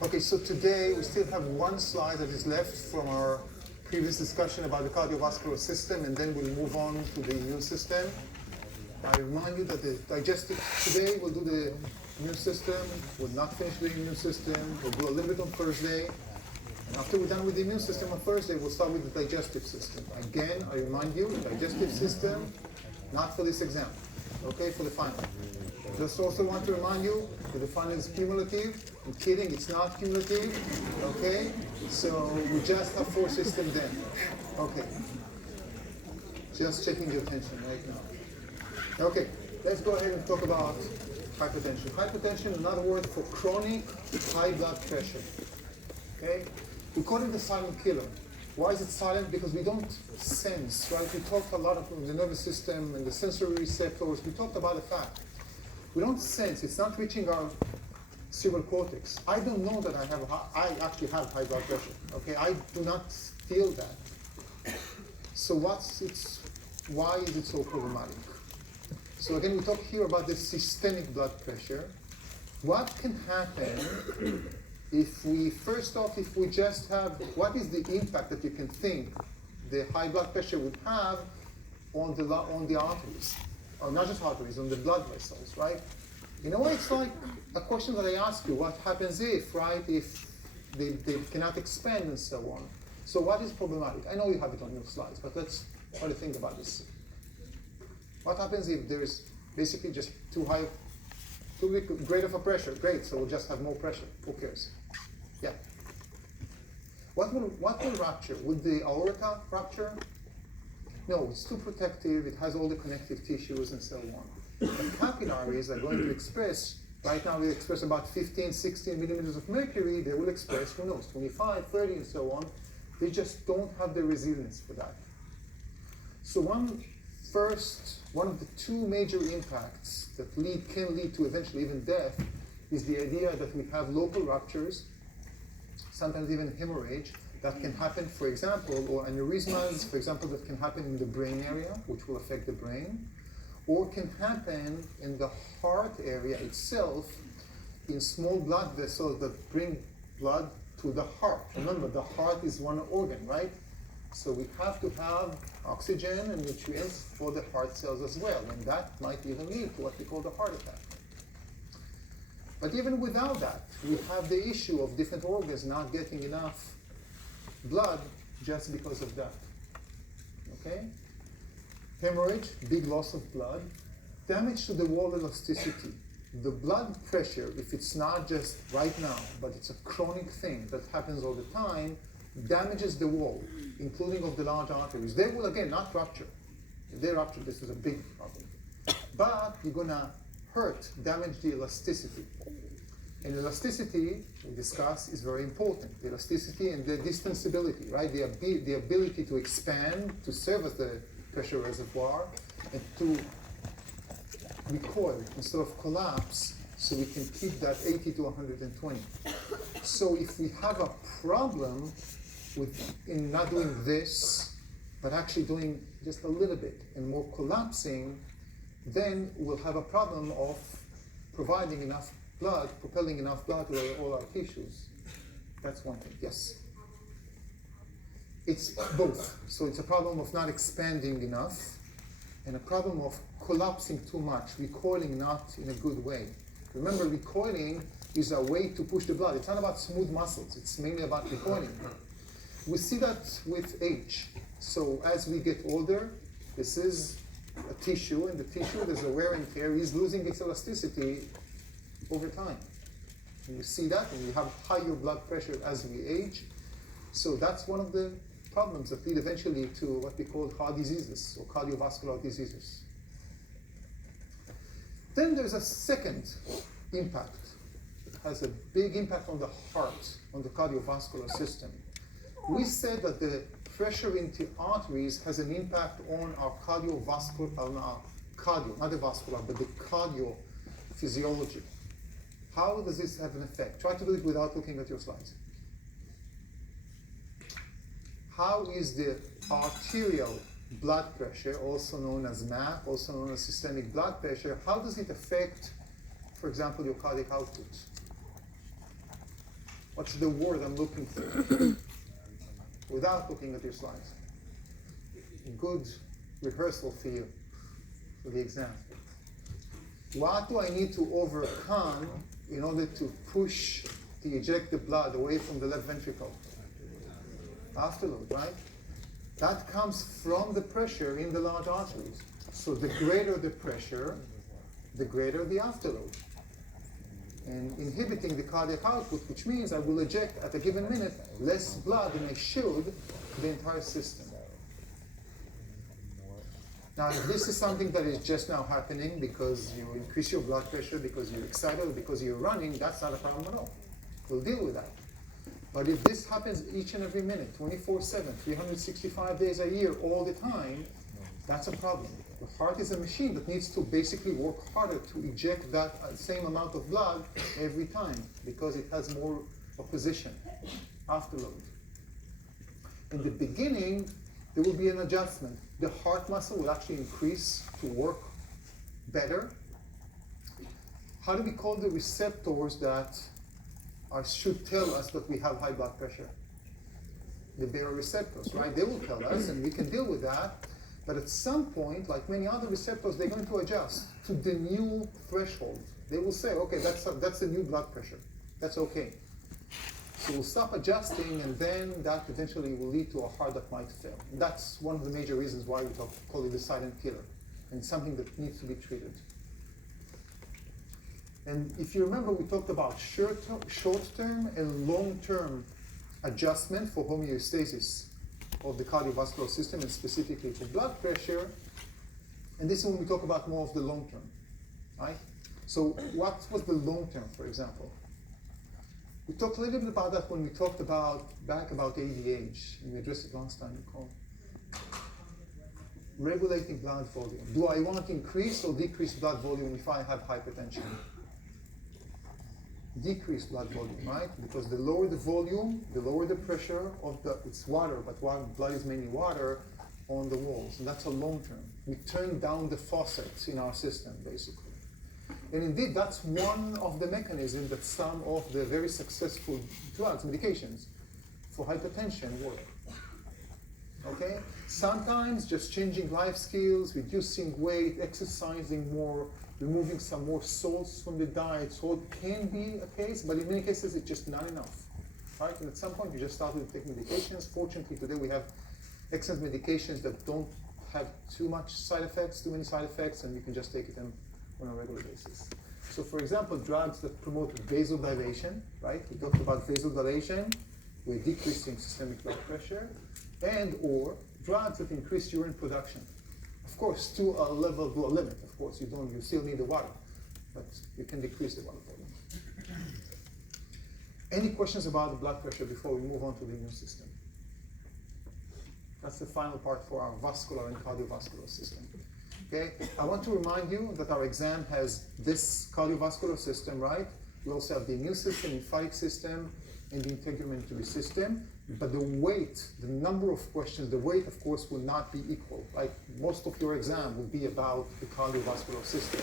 Okay, so today we still have one slide that is left from our previous discussion about the cardiovascular system, and then we'll move on to the immune system. I remind you that the digestive, today we'll do the immune system, we'll not finish the immune system, we'll do a little bit on Thursday, and after we're done with the immune system on Thursday, we'll start with the digestive system. Again, I remind you, the digestive system, not for this exam, okay, for the final. Just also want to remind you that the final is cumulative. I'm kidding, it's not cumulative, okay? So we just have 4 systems then, okay. Just checking your attention right now. Okay, let's go ahead and talk about hypertension. Hypertension, another word for chronic high blood pressure, okay? We call it the silent killer. Why is it silent? Because we don't sense, right? We talked a lot about the nervous system and the sensory receptors. We talked about the fact. We don't sense, it's not reaching our cerebral cortex. I don't know that I actually have high blood pressure, okay? I do not feel that. So why is it so problematic? So again, we talk here about the systemic blood pressure. What can happen if we, first off, if we just have, what is the impact that you can think the high blood pressure would have on the arteries? Or not just arteries, on the blood vessels, right? In a way, it's like a question that I ask you, what happens if, right, if they cannot expand and so on. So what is problematic? I know you have it on your slides, but let's try to think about this. What happens if there is basically just too great of a pressure? Great, so we'll just have more pressure. Who cares? Yeah. What will rupture? Would the aorta rupture? No, it's too protective. It has all the connective tissues and so on. The capillaries are going to express, right now we express about 15, 16 millimeters of mercury. They will express, who knows, 25, 30 and so on. They just don't have the resilience for that. So one of the 2 major impacts that can lead to eventually even death is the idea that we have local ruptures, sometimes even hemorrhage, that can happen, for example, or aneurysmas, for example, that can happen in the brain area, which will affect the brain, or can happen in the heart area itself, in small blood vessels that bring blood to the heart. Remember, the heart is one organ, right? So we have to have oxygen and nutrients for the heart cells as well, and that might even lead to what we call the heart attack. But even without that, we have the issue of different organs not getting enough blood just because of that, okay? Hemorrhage, big loss of blood, damage to the wall elasticity. The blood pressure, if it's not just right now, but it's a chronic thing that happens all the time, damages the wall, including of the large arteries. They will, again, not rupture. If they rupture, this is a big problem. But you're going to damage the elasticity. And elasticity, we discussed, is very important. The elasticity and the distensibility, right? The ability to expand, to serve as the pressure reservoir, and to recoil instead of collapse, so we can keep that 80 to 120. So if we have a problem in not doing this, but actually doing just a little bit and more collapsing, then we'll have a problem of providing enough blood, propelling enough blood to all our tissues. That's one thing, yes. It's both. So it's a problem of not expanding enough and a problem of collapsing too much, recoiling not in a good way. Remember, recoiling is a way to push the blood. It's not about smooth muscles. It's mainly about recoiling. We see that with age. So as we get older, this is a tissue, and the tissue, there's a wear and tear, is losing its elasticity over time. And you see that, and we have higher blood pressure as we age. So that's one of the problems that lead eventually to what we call heart diseases or cardiovascular diseases. Then there's a second impact. It has a big impact on the heart, on the cardiovascular system. We said that the pressure into arteries has an impact on our cardiovascular, not the vascular, but the cardio physiology. How does this have an effect? Try to do it without looking at your slides. How is the arterial blood pressure, also known as MAP, also known as systemic blood pressure, how does it affect, for example, your cardiac output? What's the word I'm looking for? Without looking at your slides. Good rehearsal for you, for the exam. What do I need to overcome in order to push to eject the blood away from the left ventricle? Afterload, right? That comes from the pressure in the large arteries. So the greater the pressure, the greater the afterload. And inhibiting the cardiac output, which means I will eject at a given minute less blood than I should to the entire system. Now, if this is something that is just now happening because you increase your blood pressure, because you're excited, or because you're running, that's not a problem at all. We'll deal with that. But if this happens each and every minute, 24/7, 365 days a year, all the time, that's a problem. The heart is a machine that needs to basically work harder to eject that same amount of blood every time because it has more opposition, afterload. In the beginning, there will be an adjustment. The heart muscle will actually increase to work better. How do we call the receptors that should tell us that we have high blood pressure? The baroreceptors, right? They will tell us, and we can deal with that. But at some point, like many other receptors, they're going to adjust to the new threshold. They will say, okay, that's the new blood pressure. That's okay. So we'll stop adjusting, and then that eventually will lead to a heart that might fail. And that's one of the major reasons why we call it the silent killer, and something that needs to be treated. And if you remember, we talked about short-term and long-term adjustment for homeostasis of the cardiovascular system, and specifically for blood pressure. And this is when we talk about more of the long term, right? So what was the long term, for example? We talked a little bit about that when we talked about ADH, and we addressed it last time, Nicole. Regulating blood volume. Do I want to increase or decrease blood volume if I have hypertension? Decrease blood volume, right? Because the lower the volume, the lower the pressure of it's water, but blood is mainly water on the walls, and that's a long term. We turn down the faucets in our system, basically. And indeed, that's one of the mechanisms that some of the very successful drugs, medications for hypertension work. Okay? Sometimes just changing life skills, reducing weight, exercising more, removing some more salts from the diet, so it can be a case, but in many cases it's just not enough, right? And at some point you just start to take medications. Fortunately today we have excellent medications that don't have too many side effects, and you can just take them on a regular basis. So for example, drugs that promote vasodilation, right? We talked about vasodilation, we're decreasing systemic blood pressure, and or drugs that increase urine production. Of course, to a limit, of course, you still need the water, but you can decrease the water volume. Any questions about the blood pressure before we move on to the immune system? That's the final part for our vascular and cardiovascular system. Okay, I want to remind you that our exam has this cardiovascular system, right? We also have the immune system, lymphatic system, and the integumentary system. But the weight, the number of questions, the weight, of course, will not be equal. Like most of your exam will be about the cardiovascular system.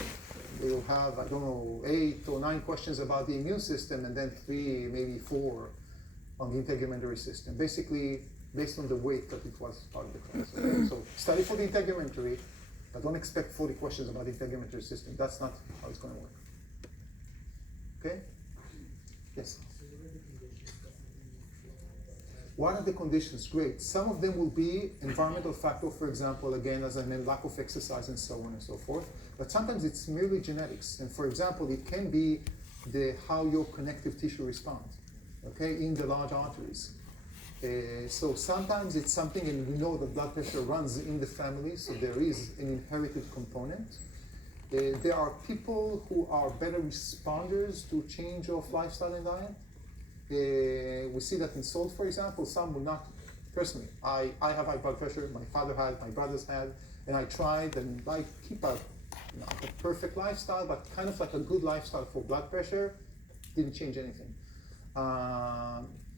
They will have, 8 or 9 questions about the immune system, and then 3, maybe 4 on the integumentary system. Basically, based on the weight that it was part of the class. Okay? So study for the integumentary, but don't expect 40 questions about the integumentary system. That's not how it's going to work. Okay? Yes? What are the conditions? Great. Some of them will be environmental factor, for example, again, as I meant, lack of exercise and so on and so forth. But sometimes it's merely genetics. And for example, it can be how your connective tissue responds, okay, in the large arteries. So sometimes it's something, and we know that blood pressure runs in the family, so there is an inherited component. There are people who are better responders to change of lifestyle and diet. We see that in salt, for example, some will not. Personally, I have high blood pressure, my father had, my brothers had, and I tried, and I keep a perfect lifestyle, but kind of like a good lifestyle for blood pressure, didn't change anything.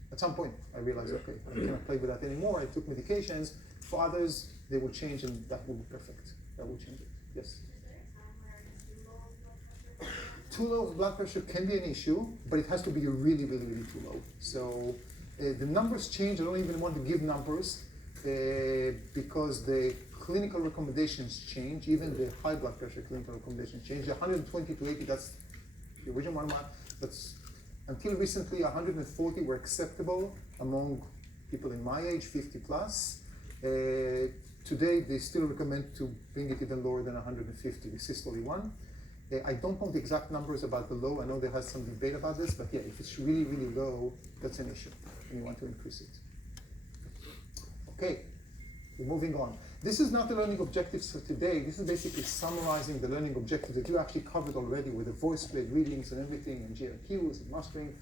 At some point, I realized, okay, I cannot play with that anymore. I took medications. For others, they will change, and that will be perfect. That will change it. Yes? too low blood pressure can be an issue, but it has to be really, really, really too low. So the numbers change. I don't even want to give numbers because the clinical recommendations change. Even the high blood pressure clinical recommendations change. 120 to 80, that's the original one. That's until recently 140 were acceptable among people in my age, 50 plus. Today, they still recommend to bring it even lower than 150 with systole 1. I don't know the exact numbers about the low. I know there has some debate about this, but yeah, if it's really, really low, that's an issue, and you want to increase it. Okay, we're moving on. This is not the learning objectives for today. This is basically summarizing the learning objectives that you actually covered already with the voice plate readings and everything, and GRQs and mustering.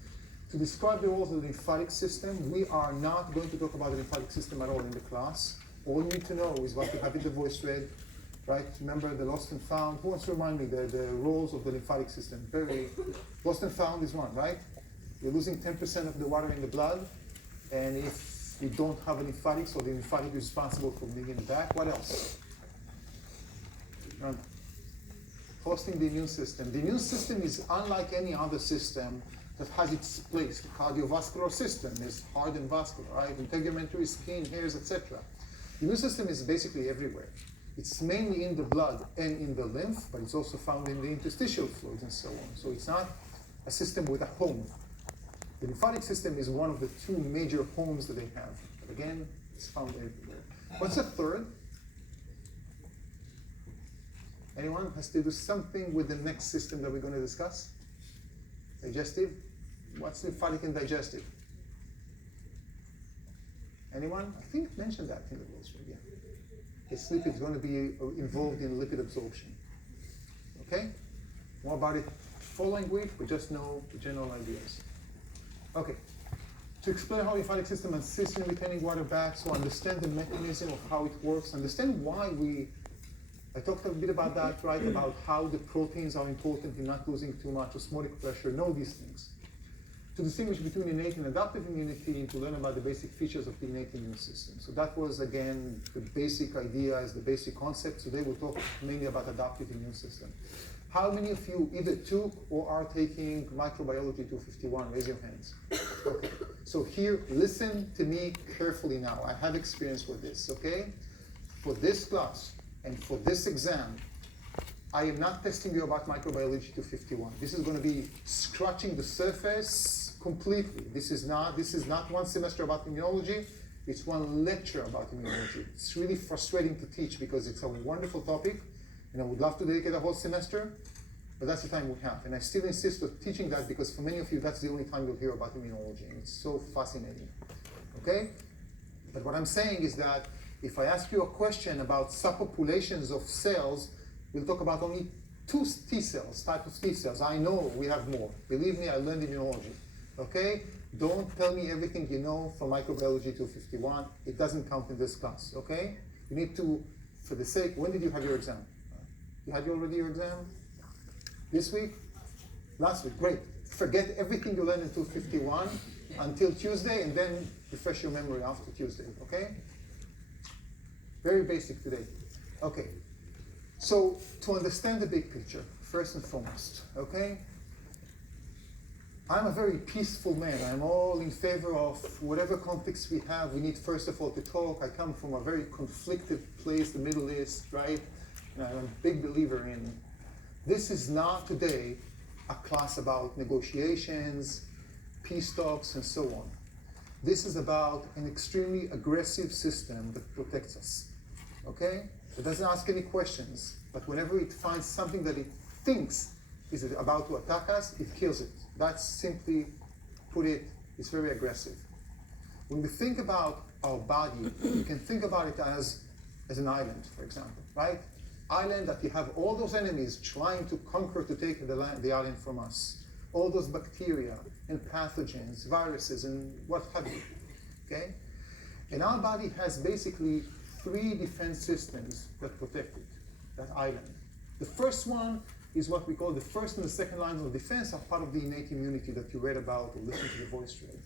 To describe the roles of the lymphatic system, we are not going to talk about the lymphatic system at all in the class. All you need to know is what you have in the voice thread, right? Remember the lost and found? Who wants to remind me the roles of the lymphatic system? Very lost and found is one, right? You're losing 10% of the water in the blood, and if you don't have a lymphatic, so the lymphatic is responsible for bringing it back. What else? Hosting the immune system. The immune system is unlike any other system that has its place. The cardiovascular system is hard and vascular, right? Integumentary, skin, hairs, etc. The immune system is basically everywhere. It's mainly in the blood and in the lymph, but it's also found in the interstitial fluids and so on. So it's not a system with a home. The lymphatic system is one of the two major homes that they have. But again, it's found everywhere. What's the third? Anyone has to do something with the next system that we're going to discuss? Digestive? What's lymphatic and digestive? Anyone? I think I mentioned that in the rules. Yeah. Sleep is going to be involved in lipid absorption. Okay? More about it following week, but just know the general ideas. Okay. To explain how the lymphatic system assists in retaining water back, so understand the mechanism of how it works, understand why I talked a bit about that, right? About how the proteins are important in not losing too much osmotic pressure, know these things. To distinguish between innate and adaptive immunity, and to learn about the basic features of the innate immune system. So that was, again, the basic idea, is the basic concept. Today we'll talk mainly about adaptive immune system. How many of you either took or are taking Microbiology 251? Raise your hands. Okay. So here, listen to me carefully now. I have experience with this, okay? For this class and for this exam, I am not testing you about Microbiology 251. This is going to be scratching the surface completely. This is not one semester about immunology. It's one lecture about immunology. It's really frustrating to teach because it's a wonderful topic, and I would love to dedicate a whole semester, but that's the time we have. And I still insist on teaching that because for many of you, that's the only time you'll hear about immunology, and it's so fascinating. Okay? But what I'm saying is that if I ask you a question about subpopulations of cells, we'll talk about only two T cells, type of T cells. I know we have more. Believe me, I learned immunology. Okay? Don't tell me everything you know from Microbiology 251. It doesn't count in this class. Okay? You need to, for the sake, when did you have your exam? You had already your exam? This week? Last week? Great. Forget everything you learned in 251 until Tuesday, and then refresh your memory after Tuesday. Okay? Very basic today. Okay. So, to understand the big picture, first and foremost, okay? I'm a very peaceful man. I'm all in favor of whatever conflicts we have. We need, first of all, to talk. I come from a very conflicted place, the Middle East, right? And I'm a big believer in this is not today a class about negotiations, peace talks, and so on. This is about an extremely aggressive system that protects us, okay? It doesn't ask any questions, but whenever it finds something that it thinks is about to attack us, it kills it. That's simply, put it, it's very aggressive. When we think about our body, you can think about it as an island, for example, right? Island that you have all those enemies trying to conquer to take the island from us. All those bacteria and pathogens, viruses, and what have you, okay? And our body has basically 3 defense systems that protect it, that island. The first one is what we call the first and the second lines of defense are part of the innate immunity that you read about or listened to the voice thread.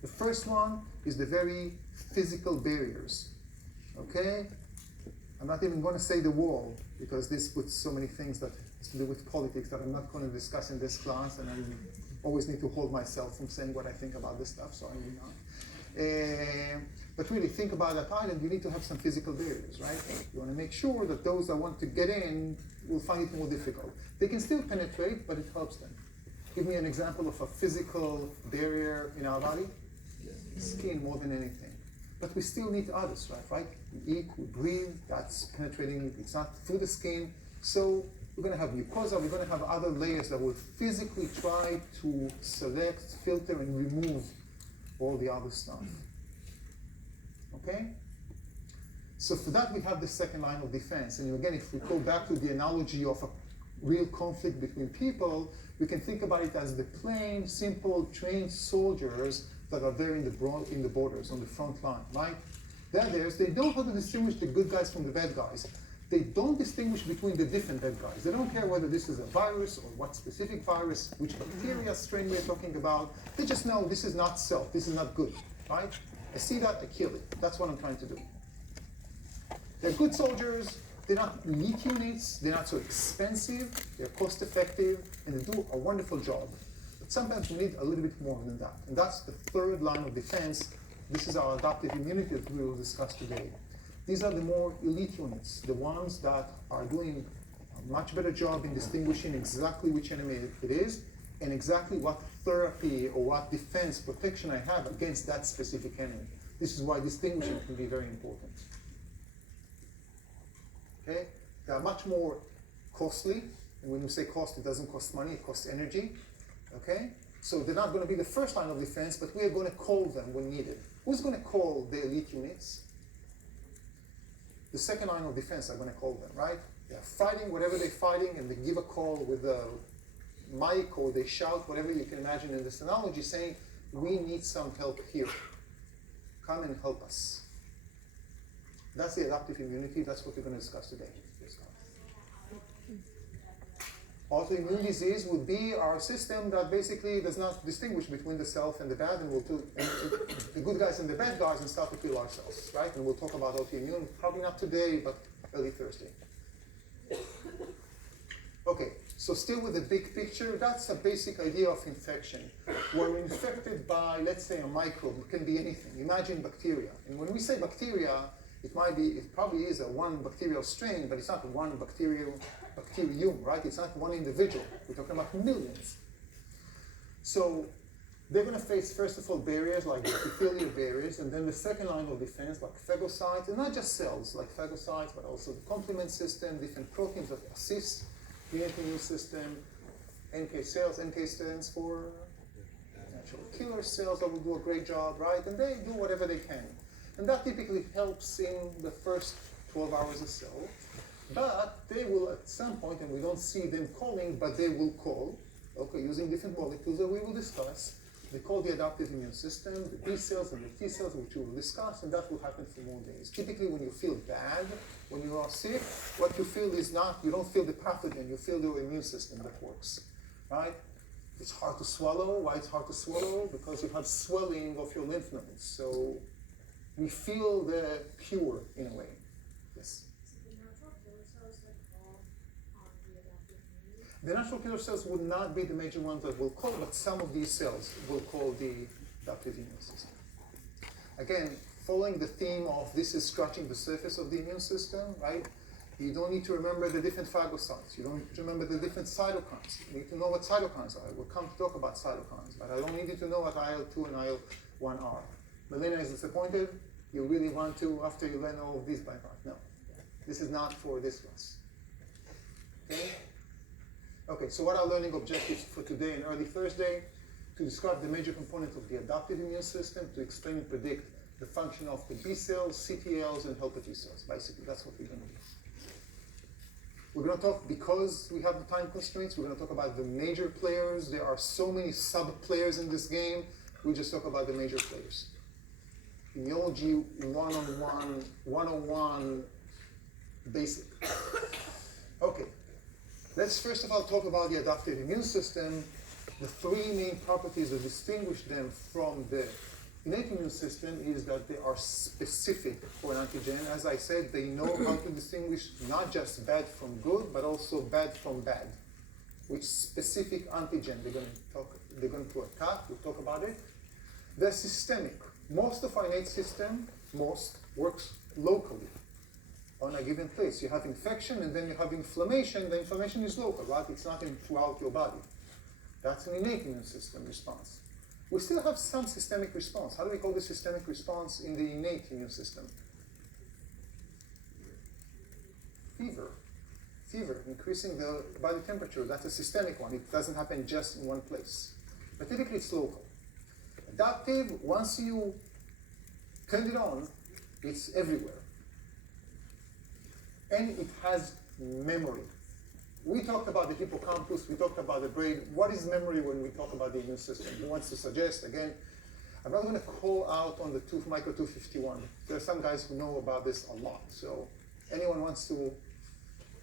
The first one is the very physical barriers, okay? I'm not even going to say the wall, because this puts so many things that has to do with politics that I'm not going to discuss in this class, and I always need to hold myself from saying what I think about this stuff, so I will not. But really, think about that island, you need to have some physical barriers, right? You want to make sure that those that want to get in will find it more difficult. They can still penetrate, but it helps them. Give me an example of a physical barrier in our body. Skin more than anything. But we still need others, right? We eat, we breathe, that's penetrating, it's not through the skin. So we're going to have mucosa, we're going to have other layers that will physically try to select, filter, and remove all the other stuff. Okay? So for that, we have the second line of defense. And again, if we go back to the analogy of a real conflict between people, we can think about it as the plain, simple, trained soldiers that are there in the borders, on the front line, right? They're there, they know how to distinguish the good guys from the bad guys. They don't distinguish between the different bad guys. They don't care whether this is a virus or what specific virus, which bacteria strain we're talking about. They just know this is not self, this is not good, right? I see that, I kill it. That's what I'm trying to do. They're good soldiers, they're not elite units, they're not so expensive, they're cost effective, and they do a wonderful job. But sometimes we need a little bit more than that. And that's the third line of defense. This is our adaptive immunity that we will discuss today. These are the more elite units, the ones that are doing a much better job in distinguishing exactly which enemy it is and exactly what therapy or what defense protection I have against that specific enemy. This is why distinguishing can be very important. Okay? They are much more costly, and when you say cost, it doesn't cost money, it costs energy. Okay? So they're not going to be the first line of defense, but we are going to call them when needed. Who's going to call the elite units? The second line of defense are going to call them, right? They're fighting whatever they're fighting, and they give a call with a mic, or they shout, whatever you can imagine in this analogy, saying, we need some help here. Come and help us. That's the adaptive immunity. That's what we're going to discuss today. Autoimmune disease would be our system that basically does not distinguish between the self and the bad, and the good guys and the bad guys, and start to kill ourselves, right? And we'll talk about autoimmune, probably not today, but early Thursday. Okay, so still with the big picture, that's a basic idea of infection. We're infected by, let's say, a microbe. It can be anything. Imagine bacteria. And when we say bacteria, it probably is a one bacterial strain, but it's not one bacterium, right? It's not one individual. We're talking about millions. So they're going to face, first of all, barriers like the epithelial barriers, and then the second line of defense, like phagocytes, and not just cells like phagocytes, but also the complement system, different proteins that assist the immune system, NK cells. NK stands for natural killer cells that will do a great job, right? And they do whatever they can. And that typically helps in the first 12 hours or so. But they will at some point, and we don't see them calling, but they will call, okay, using different molecules that we will discuss. They call the adaptive immune system, the B cells and the T cells, which we will discuss, and that will happen for more days. Typically, when you feel bad, when you are sick, what you feel is not, you don't feel the pathogen, you feel your immune system that works, right? It's hard to swallow. Why it's hard to swallow? Because you have swelling of your lymph nodes. So we feel the cure in a way. Yes? The natural killer cells would not be the major ones that will call, but some of these cells will call the adaptive immune system. Again, following the theme of this is scratching the surface of the immune system, right? You don't need to remember the different phagocytes. You don't need to remember the different cytokines. You need to know what cytokines are. We'll come to talk about cytokines, but I don't need you to know what IL-2 and IL-1 are. Melina is disappointed. You really want to, after you learn all of these by heart. No, this is not for this class. Okay? Okay, so what are learning objectives for today and early Thursday? To describe the major components of the adaptive immune system, to explain and predict the function of the B cells, CTLs, and helper T cells. Basically, that's what we're going to do. We're going to talk, because we have the time constraints, we're going to talk about the major players. There are so many sub-players in this game. We'll just talk about the major players. Immunology 101, basic. Okay. Let's first of all talk about the adaptive immune system, the three main properties that distinguish them from the innate immune system is that they are specific for an antigen. As I said, they know how to distinguish not just bad from good, but also bad from bad. Which specific antigen they're going to attack. We'll talk about it. They're systemic. Most of our innate system, works locally on a given place. You have infection and then you have inflammation. The inflammation is local, right? It's not throughout your body. That's an innate immune system response. We still have some systemic response. How do we call the systemic response in the innate immune system? Fever, increasing the body temperature. That's a systemic one. It doesn't happen just in one place. But typically it's local. Adaptive, once you turn it on, it's everywhere. And it has memory. We talked about the hippocampus, we talked about the brain. What is memory when we talk about the immune system? Who wants to suggest? Again, I'm not going to call out on the micro 251. There are some guys who know about this a lot. So anyone wants to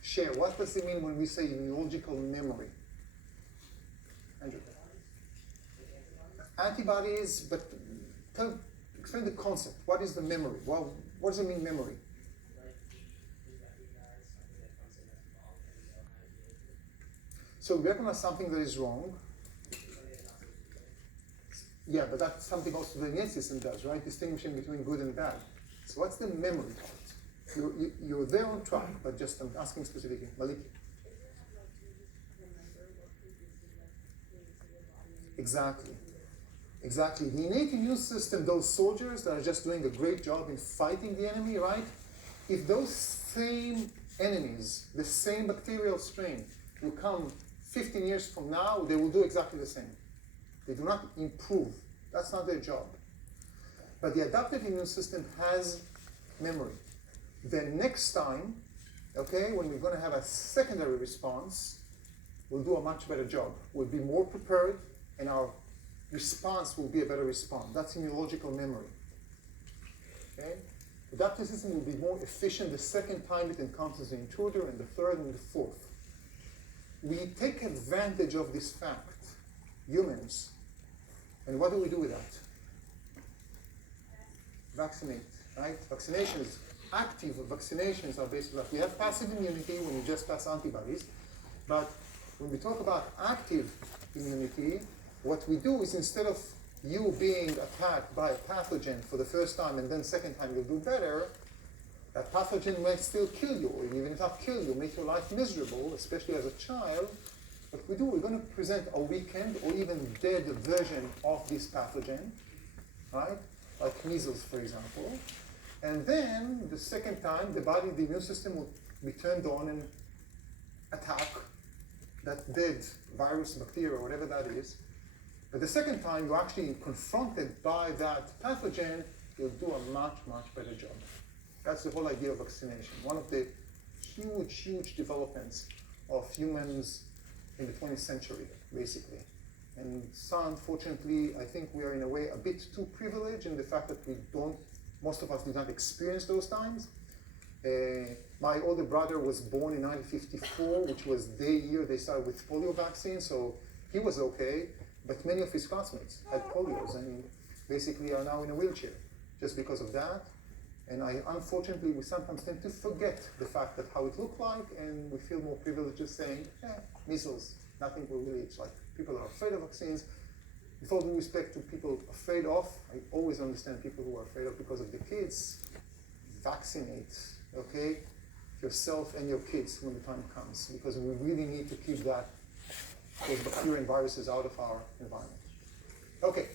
share? What does it mean when we say immunological memory? Andrew. Antibodies, but explain the concept. What is the memory? Well, what does it mean, memory? So we recognize something that is wrong. Yeah, but that's something also the immune system does, right? Distinguishing between good and bad. So what's the memory part? You're there on track, but just I'm asking specifically. Malik? Exactly. The innate immune system, those soldiers that are just doing a great job in fighting the enemy, right? If those same enemies, the same bacterial strain, will come 15 years from now, they will do exactly the same. They do not improve. That's not their job. But the adaptive immune system has memory. Then next time, okay, when we're going to have a secondary response, we'll do a much better job. We'll be more prepared, and our response will be a better response. That's immunological memory. Okay? Adaptive system will be more efficient the second time it encounters the intruder, and the third and the fourth. We take advantage of this fact, humans, and what do we do with that? Vaccinate, right? Vaccinations, active vaccinations are basically like, we have passive immunity when you just pass antibodies, but when we talk about active immunity, what we do is instead of you being attacked by a pathogen for the first time and then second time you'll do better, that pathogen might still kill you, or even if not kill you, make your life miserable, especially as a child. What we do, we're going to present a weakened or even dead version of this pathogen, right? Like measles, for example. And then the second time, the immune system will be turned on and attack that dead virus, bacteria, or whatever that is. But the second time you're actually confronted by that pathogen, you'll do a much, much better job. That's the whole idea of vaccination. One of the huge developments of humans in the 20th century, basically. And so unfortunately, I think we are in a way a bit too privileged in the fact that most of us did not experience those times. My older brother was born in 1954, which was the year they started with polio vaccine, so he was okay, but many of his classmates had polios and basically are now in a wheelchair just because of that. And unfortunately, we sometimes tend to forget the fact that how it looked like, and we feel more privileged just saying, measles, nothing will really, it's like people are afraid of vaccines. With all due respect to people afraid of, I always understand people who are afraid of because of the kids. Vaccinate, okay, yourself and your kids when the time comes, because we really need to keep those bacteria and viruses out of our environment. Okay,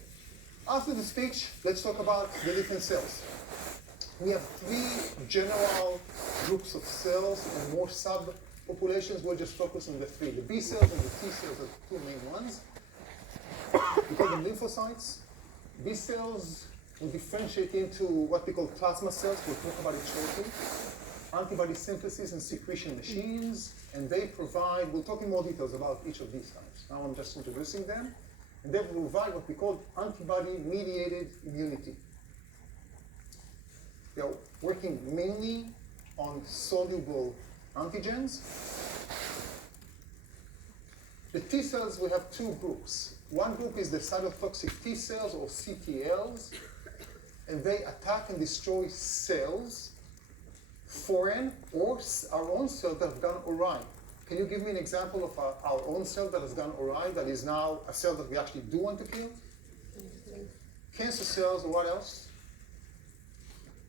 after the speech, let's talk about the different cells. We have three general groups of cells and more subpopulations. We'll just focus on the three. The B cells and the T cells are the two main ones. We call them lymphocytes. B cells will differentiate into what we call plasma cells. We'll talk about it shortly. Antibody synthesis and secretion machines. And they provide, we'll talk in more details about each of these types. Now I'm just introducing them. And they provide what we call antibody-mediated immunity. They are working mainly on soluble antigens. The T cells, we have two groups. One group is the cytotoxic T cells, or CTLs. and they attack and destroy cells, foreign or our own cells that have gone awry. Can you give me an example of our own cell that has gone awry, that is now a cell that we actually do want to kill? Cancer cells, or what else?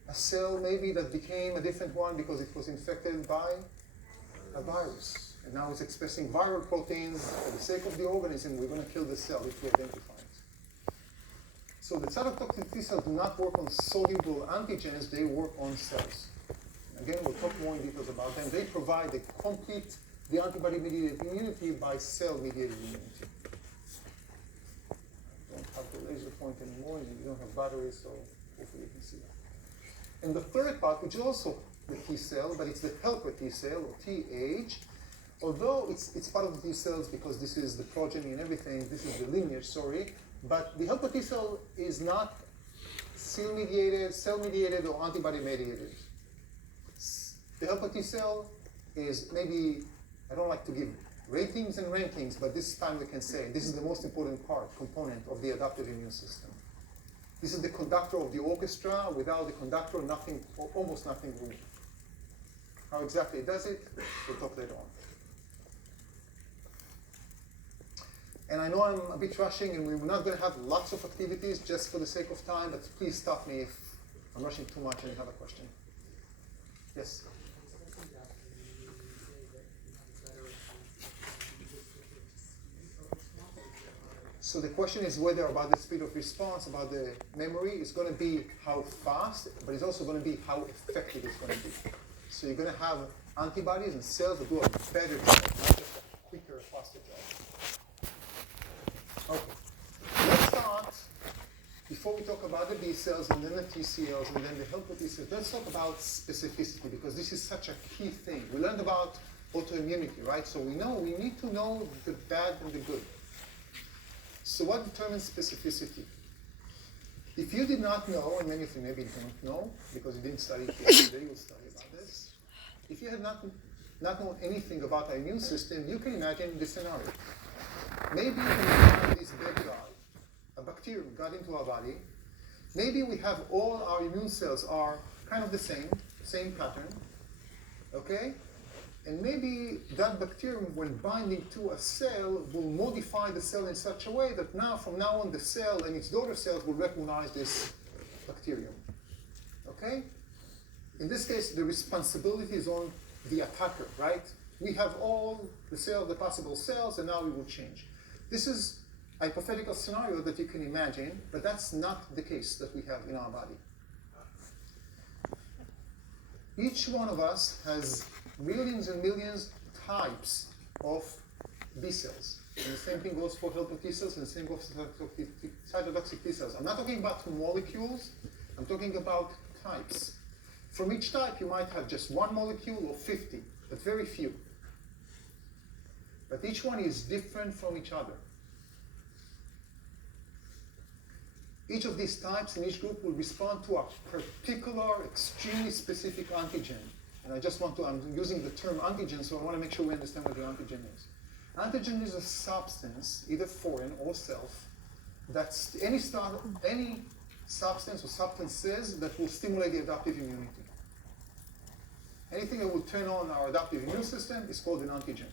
A cell maybe that became a different one because it was infected by a virus. And now it's expressing viral proteins. For the sake of the organism, we're going to kill the cell if we identify it. So the cytotoxic T cells do not work on soluble antigens, they work on cells. Again, we'll talk more in details about them. They provide a complete the antibody-mediated immunity by cell-mediated immunity. I don't have the laser point anymore, you don't have batteries, so hopefully you can see that. And the third part, which is also the T cell, but it's the helper T cell, or TH, although it's part of the T cells because this is the progeny and everything, this is the lineage, sorry, but the helper T cell is not cell-mediated, or antibody-mediated. The helper T cell is maybe, I don't like to give ratings and rankings, but this time we can say this is the most important component of the adaptive immune system. This is the conductor of the orchestra. Without the conductor, nothing, or almost nothing will move. How exactly it does it, we'll talk later on. And I know I'm a bit rushing, and we're not going to have lots of activities just for the sake of time, but please stop me if I'm rushing too much and you have a question. Yes? So the question is whether about the speed of response, about the memory, it's going to be how fast, but it's also going to be how effective it's going to be. So you're going to have antibodies and cells that do a better job, not just a quicker, faster job. Okay. Let's start, before we talk about the B cells and then the T cells and then the helper T cells, let's talk about specificity, because this is such a key thing. We learned about autoimmunity, right? So we need to know the bad and the good. So what determines specificity? If you did not know, and many of you maybe don't know, because you didn't study it yesterday, you'll study about this. If you had not known anything about our immune system, you can imagine this scenario. Maybe we have this bad guy, a bacterium got into our body. Maybe we have all our immune cells are kind of the same pattern, okay? And maybe that bacterium, when binding to a cell, will modify the cell in such a way that from now on, the cell and its daughter cells will recognize this bacterium. Okay? In this case, the responsibility is on the attacker, right? We have all the possible cells, and now we will change. This is a hypothetical scenario that you can imagine, but that's not the case that we have in our body. Each one of us has millions and millions types of B cells. And the same thing goes for helper T cells, and the same goes for cytotoxic T cells. I'm not talking about molecules, I'm talking about types. From each type, you might have just one molecule or 50, but very few. But each one is different from each other. Each of these types in each group will respond to a particular, extremely specific antigen. And I'm using the term antigen, so I want to make sure we understand what the antigen is. Antigen is a substance, either foreign or self, that's any substance or substances that will stimulate the adaptive immunity. Anything that will turn on our adaptive immune system is called an antigen.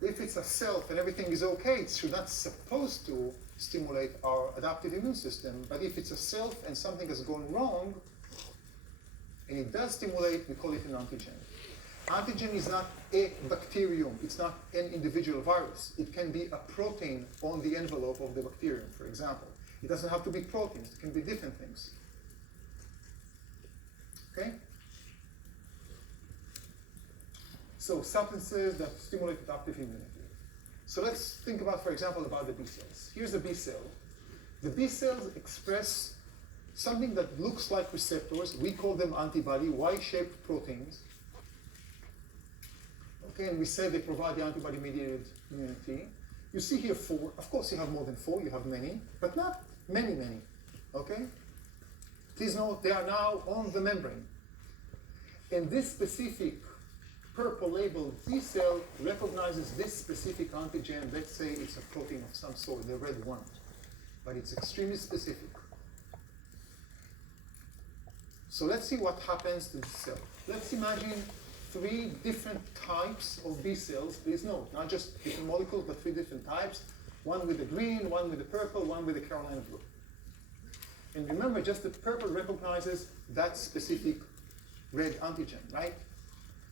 If it's a self and everything is okay, it's not supposed to stimulate our adaptive immune system. But if it's a self and something has gone wrong, and it does stimulate, we call it an antigen. Antigen is not a bacterium. It's not an individual virus. It can be a protein on the envelope of the bacterium, for example. It doesn't have to be proteins. It can be different things. Okay? So substances that stimulate adaptive immunity. So let's think about, for example, about the B cells. Here's the B cell. The B cells express something that looks like receptors. We call them antibody, Y-shaped proteins. Okay, and we said they provide the antibody-mediated immunity. You see here 4. Of course, you have more than 4. You have many, but not many. Okay? Please note they are now on the membrane. And this specific purple labeled T cell recognizes this specific antigen. Let's say it's a protein of some sort, the red one. But it's extremely specific. So let's see what happens to the cell. Let's imagine 3 different types of B cells. Please note, not just different molecules, but 3 different types. One with the green, one with the purple, one with the Carolina blue. And remember, just the purple recognizes that specific red antigen, right?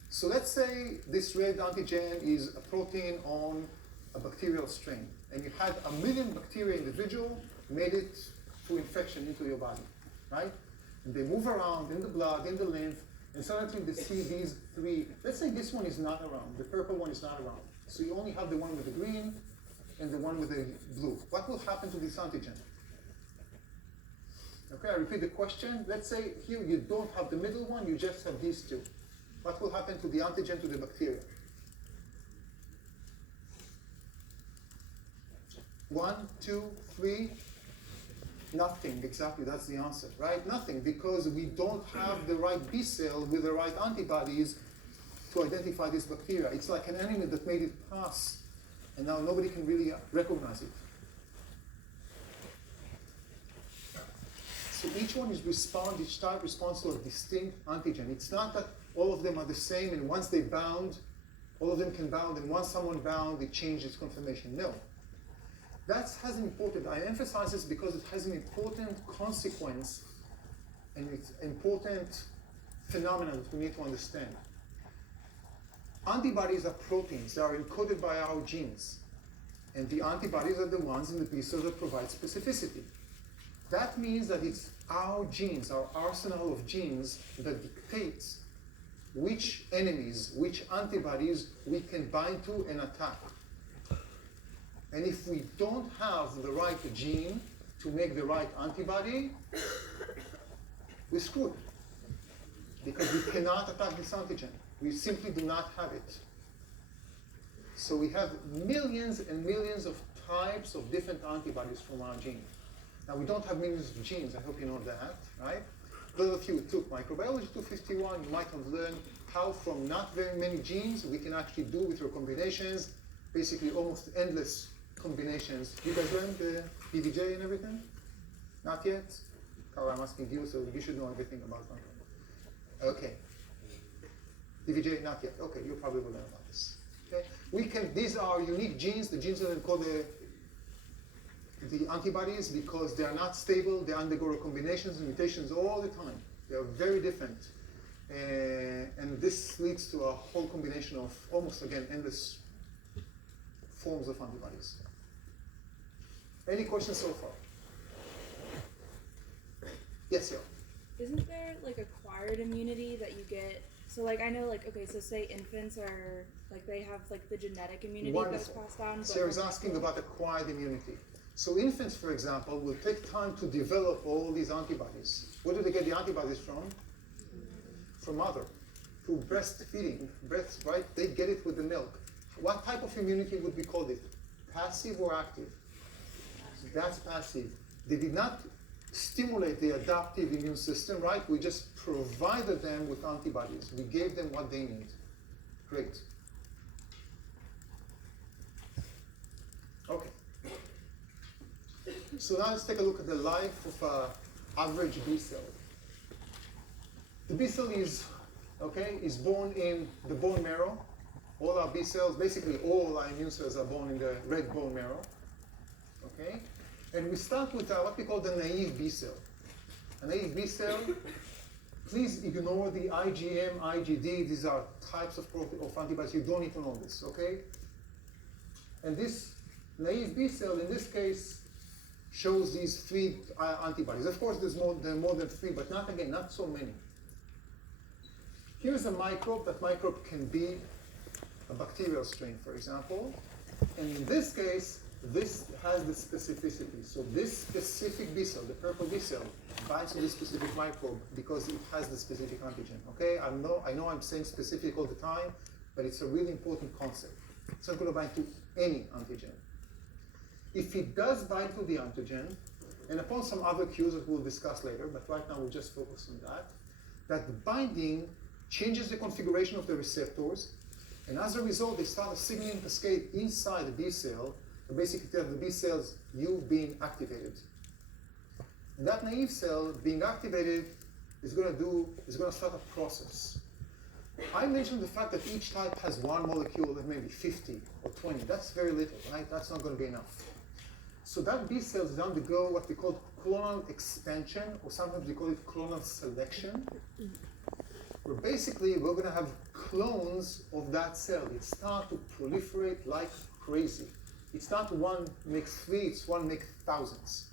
So let's say this red antigen is a protein on a bacterial strain, and you had 1 million bacteria individual made it through infection into your body, right? And they move around in the blood, in the lymph, and suddenly they see these 3. Let's say this one is not around, the purple one is not around. So you only have the one with the green and the one with the blue. What will happen to this antigen? Okay, I repeat the question. Let's say here you don't have the middle one, you just have these 2. What will happen to the antigen to the bacteria? 1, 2, 3, nothing. Exactly, that's the answer, right? Nothing, because we don't have the right B cell with the right antibodies to identify this bacteria. It's like an enemy that made it pass, and now nobody can really recognize it. So each one is each type responds to a distinct antigen. It's not that all of them are the same, and once they bound, all of them can bound, and once someone bound, it changes conformation. No. That has an important, I emphasize this because it has an important consequence, and it's an important phenomenon that we need to understand. Antibodies are proteins. They are encoded by our genes. And the antibodies are the ones in the B cells that provide specificity. That means that it's our genes, our arsenal of genes, that dictates which enemies, which antibodies we can bind to and attack. And if we don't have the right gene to make the right antibody, we're screwed. Because we cannot attack this antigen. We simply do not have it. So we have millions and millions of types of different antibodies from our gene. Now, we don't have millions of genes, I hope you know that, right? Those of you who took Microbiology 251, you might have learned how from not very many genes we can actually do with recombinations, basically almost endless combinations. You guys learned the DVJ and everything? Not yet? Carl, I'm asking you, so you should know everything about that. Okay. DVJ, not yet. Okay, you probably will learn about this. Okay? These are unique genes, the genes that encode the antibodies, because they are not stable, they undergo recombinations and mutations all the time. They are very different. And this leads to a whole combination of almost, again, endless forms of antibodies. Any questions so far? Yes, sir. Isn't there like acquired immunity that you get? So like I know like, okay, so say infants are like they have like the genetic immunity that's passed down. Sarah's asking about acquired immunity. So infants, for example, will take time to develop all these antibodies. Where do they get the antibodies from? From mother. Through breastfeeding, breast, right? They get it with the milk. What type of immunity would we call it? Passive or active? That's passive. They did not stimulate the adaptive immune system, right? We just provided them with antibodies. We gave them what they need. Great. Okay. So now let's take a look at the life of an average B cell. The B cell is born in the bone marrow. All our B cells, basically all our immune cells are born in the red bone marrow. Okay? And we start with what we call the naive B cell. A naive B cell, please ignore the IgM, IgD. These are types of antibodies. You don't need to know this, okay? And this naive B cell, in this case, shows these 3 antibodies. Of course, there are more than 3, but not so many. Here's a microbe. That microbe can be a bacterial strain, for example. And in this case, this has the specificity. So this specific B cell, the purple B cell, binds to this specific microbe because it has the specific antigen. Okay? I know I'm saying specific all the time, but it's a really important concept. It's not going to bind to any antigen. If it does bind to the antigen, and upon some other cues that we'll discuss later, but right now we'll just focus on that the binding changes the configuration of the receptors, and as a result, they start a signaling cascade inside the B cell, to basically tell the B cells, you've been activated. And that naive cell being activated is going to start a process. I mentioned the fact that each type has one molecule of maybe 50 or 20. That's very little, right? That's not going to be enough. So that B cells undergo what we call clonal expansion, or sometimes we call it clonal selection, where basically we're going to have clones of that cell. It starts to proliferate like crazy. It's not one makes 3, it's one makes thousands.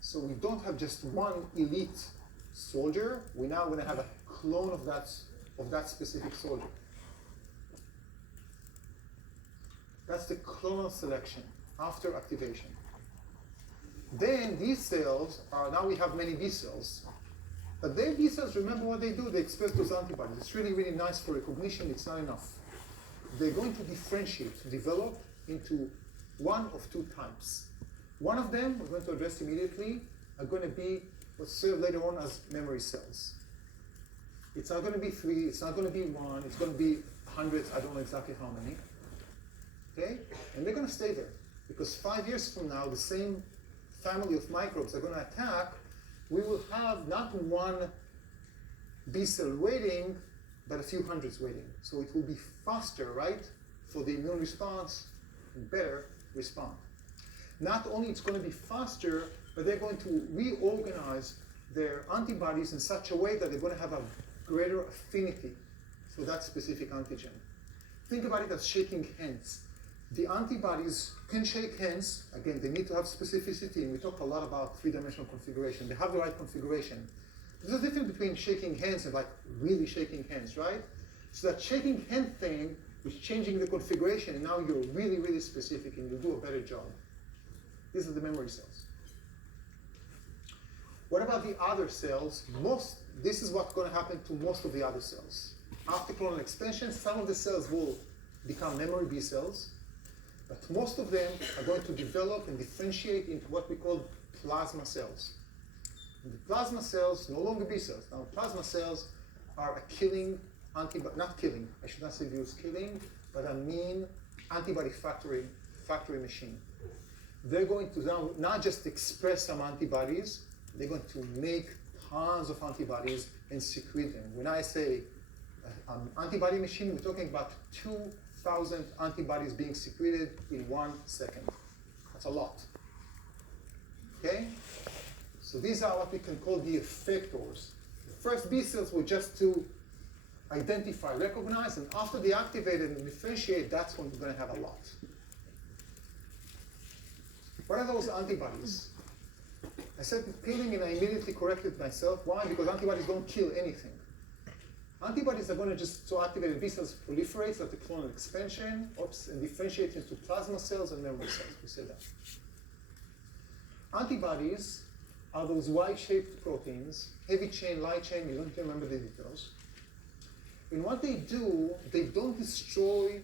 So we don't have just one elite soldier. We're now going to have a clone of that specific soldier. That's the clonal selection after activation. Then these cells are, now we have many B cells. But their B cells, remember what they do? They express those antibodies. It's really, really nice for recognition. It's not enough. They're going to differentiate, to develop into one of two types. One of them, we're going to address immediately, are going to be what's served later on as memory cells. It's not going to be 3, it's not going to be 1, it's going to be hundreds, I don't know exactly how many. Okay? And they're going to stay there. Because 5 years from now, the same family of microbes are going to attack, we will have not one B cell waiting, but a few hundreds waiting. So it will be faster, right, for the immune response, and better respond. Not only it's going to be faster, but they're going to reorganize their antibodies in such a way that they're going to have a greater affinity for that specific antigen. Think about it as shaking hands. The antibodies can shake hands. Again, they need to have specificity, and we talk a lot about three-dimensional configuration. They have the right configuration. There's a difference between shaking hands and like really shaking hands, right? So that shaking hand thing is changing the configuration, and now you're really, really specific, and you do a better job. These are the memory cells. What about the other cells? This is what's going to happen to most of the other cells. After clonal expansion, some of the cells will become memory B cells, but most of them are going to develop and differentiate into what we call plasma cells. And the plasma cells, no longer B cells. Now, plasma cells are a killing antibody, not killing, I should not say use killing, but a mean antibody factory machine. They're going to now not just express some antibodies, they're going to make tons of antibodies and secrete them. When I say antibody machine, we're talking about 2,000 antibodies being secreted in 1 second. That's a lot. Okay? So these are what we can call the effectors. The first B cells were just to identify, recognize, and after they activate and differentiate, that's when we're going to have a lot. What are those antibodies? I said killing, and I immediately corrected myself. Why? Because antibodies don't kill anything. Antibodies are going to just, so activated B cells proliferate at the clonal expansion, and differentiate into plasma cells and memory cells. We said that. Antibodies are those Y-shaped proteins, heavy chain, light chain, you don't remember the details. And what they do, they don't destroy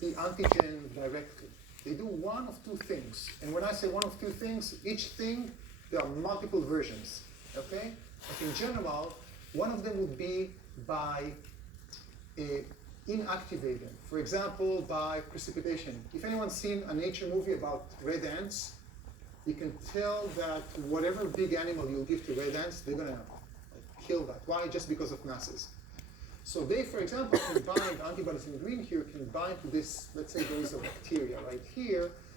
the antigen directly. They do one of two things. And when I say one of two things, each thing, there are multiple versions, okay? But in general, one of them would be by inactivating. For example, by precipitation. If anyone's seen a nature movie about red ants, you can tell that whatever big animal you'll give to red ants, they're gonna kill that. Why? Just because of masses. So they, for example, can bind, antibodies in green here can bind to this, let's say there is a bacteria right here,